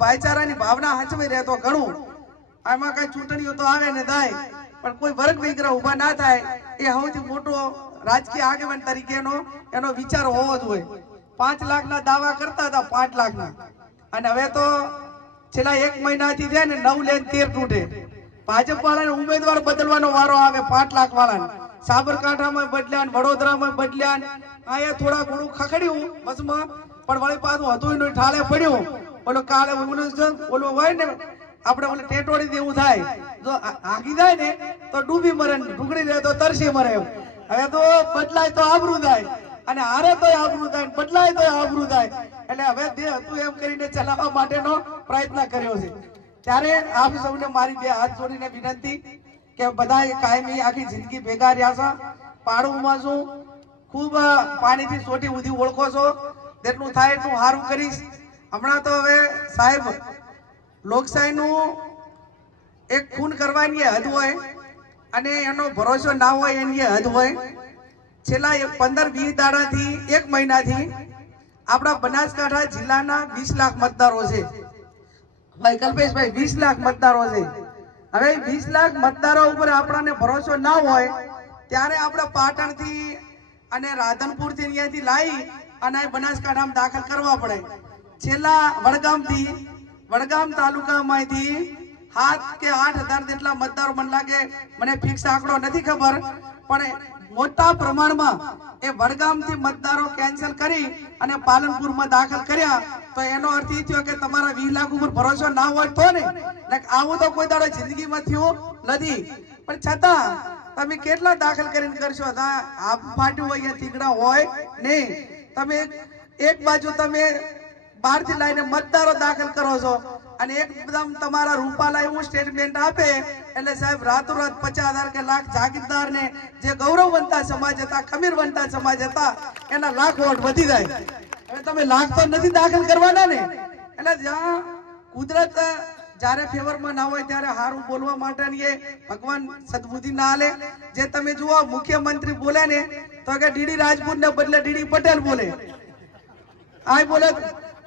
ભાઈચારાની ભાવના હાચવી રહેતો ઘણું. આમાં કઈ ચૂંટણીઓ તો આવે ને થાય, પણ કોઈ વર્ગ વિગ્રહ ઊભા ના થાય, એ સૌથી મોટો રાજકીય આગેવાન તરીકેનો એનો વિચાર હોવો જોઈએ પાંચ લાખના દાવા કરતા હતા, પાંચ લાખના. અને હવે તો છેલ્લા એક મહિનાથી છે ને નવ લેન તેર તૂટે. ભાજપ વાળાને ઉમેદવાર બદલવાનો વારો આવે પાંચ લાખ વાળાને સાબરકાંઠામાં બદલ્યા વડોદરામાં બદલ્યા અહીંયા થોડા ઘણું ખખડ્યું બસમાં, પણ વળી પાછું હતું ઠાલે પડ્યું. ઓલો કાળે ઓલું હોય ને, આપણે ઓલે ટેટોડી દેવું થાય. જો આગી જાય ને, તો ડૂબી મરે ને ઢુકડી રહે તો તરસી મરે એમ. હવે તો બદલાય તો આબરું થાય અને હારે તો આબરું થાય બદલાય તો આબરું થાય એટલે હવે દેહ હતું એમ કરીને ચલાવવા માટેનો પ્રયત્ન કર્યો છે. ત્યારે આપ સૌને મારી બે હાથ જોડીને વિનંતી કે બધા કાયમી આખી જિંદગી ભેગા રહ્યા છો. પાડુમાં છું ખૂબ પાણીથી સોટી ઉધી ઓળખો છો. જેટલું થાય એટલું સારું કરીશ. હમણાં તો હવે સાહેબ, લોકશાહીનું એક ખૂન કરવાની હદ હોય અને એનો ભરોસો ના હોય એની હદ હોય. છેલ્લા પંદર, વીસ દાડાથી, એક મહિનાથી આપણા બનાસકાંઠા જિલ્લાના વીસ લાખ મતદારો છે. ભાઈ કલ્પેશભાઈ, વીસ લાખ મતદારો છે. હવે વીસ લાખ મતદારો ઉપર આપણાને ભરોસો ના હોય, ત્યારે આપણે પાટણથી અને રાધનપુરથી અહીંયાથી લાવી અને બનાસકાંઠામાં દાખલ કરવા પડે. છેલ્લા વડગામથી, વડગામ તાલુકામાંથી સાત કે આઠ હજાર જેટલા મતદારો મને લાગે, મને ફિક્સ આંકડો નથી ખબર, પણ મોટા પ્રમાણમાં એ વડગામથી મતદારો કેન્સલ કરી અને પાલનપુરમાં દાખલ કર્યા, તો એનો અર્થ એ થયો કે તમારા વીસ લાખ ઉપર ભરોસો ના હોય તો ને આવું તો કોઈ દાડો જિંદગીમાં થયું નથી. પણ છતાં તમે કેટલા દાખલ કરીને કરશો? આપ ફાટ્યું હોય તીકડા હોય નહીં. તમે એક બાજુ તમે બહારથી લાવીને મતદારો દાખલ કરો છો. અને એકદમ તમારા રૂપાલા એવું સ્ટેટમેન્ટ આપે, એટલે સાહેબ રાતોરાત પચાસ હજાર કે લાખ જાગીરદાર ને જે ગૌરવવંતા સમાજ હતા ખમીરવંતા સમાજ હતા, એના લાખ વોટ વધી જાય. હવે તમે લાખ તો નથી દાખલ કરવાના ને. એટલે જ્યાં કુદરત જ્યારે ફેવરમાં ના હોય ત્યારે હારું બોલવા માટેની એ ભગવાન સદબુદ્ધિ ના આલે જે તમે જુઓ, મુખ્યમંત્રી બોલે ને, તો કે ડીડી રાજપૂત ને બદલે ડીડી પટેલ બોલે. આ બોલે.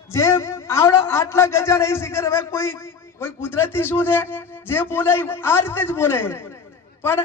જે આવડો આટલા ગજા નહીં શીખર, હવે કોઈ કોઈ કુદરતી શું છે? જે બોલે આ રીતે જ બોલે. પણ